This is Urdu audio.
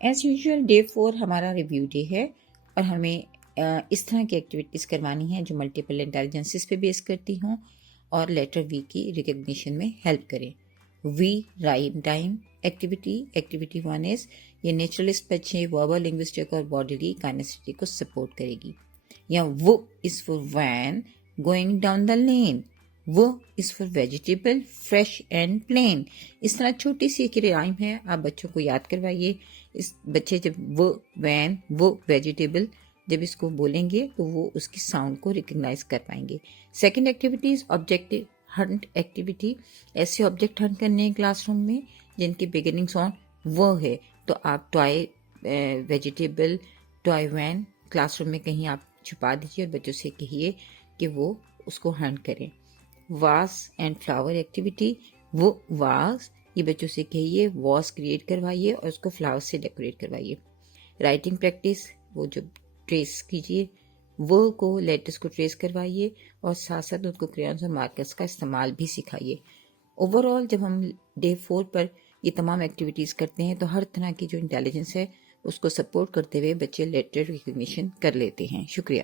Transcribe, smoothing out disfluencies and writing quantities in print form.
ایز یوزول ڈے 4 ہمارا ریویو ڈے ہے اور ہمیں اس طرح کی ایکٹیویٹیز کروانی ہیں جو ملٹیپل انٹیلیجنسز پہ بیس کرتی ہوں اور لیٹر وی کی ریکگنیشن میں ہیلپ کریں. V rhyme time activity 1 is یہ نیچرلسٹ بچے وربل لنگوسٹک اور باڈیلی کائنیسٹی کو سپورٹ کرے گی. یا V is for van going down the lane. V is for vegetable fresh and plain. اس طرح چھوٹی سی ایک رائم ہے، آپ بچوں کو یاد کروائیے. اس بچے جب وہ وین وہ ویجیٹیبل جب اس کو بولیں گے تو وہ اس کی ساؤنڈ کو ریکگنائز کر پائیں گے. Second activity is object hunt activity. ایسے آبجیکٹ ہنٹ کرنے ہیں کلاس روم میں جن کی بگننگس آن وہ ہے، تو آپ toy vegetable toy when class room میں کہیں آپ چھپا دیجیے اور بچوں سے کہیے کہ وہ اس کو ہنٹ کریں. Was and flower activity. وہ واز یہ بچوں سے کہیے واز کریٹ کروائیے اور اس کو فلاور سے ڈیکوریٹ کروائیے. رائٹنگ پریکٹس وہ جو ٹریس کیجیے، وہ کو لیٹرس کو ٹریس کروائیے اور ساتھ ساتھ ان کو کریونس اور مارکرس کا استعمال بھی سکھائیے. اوور آل جب ہم ڈے 4 پر یہ تمام ایکٹیویٹیز کرتے ہیں تو ہر طرح کی جو انٹیلیجنس ہے اس کو سپورٹ کرتے ہوئے بچے لیٹر ریکگنیشن کر لیتے ہیں. شکریہ.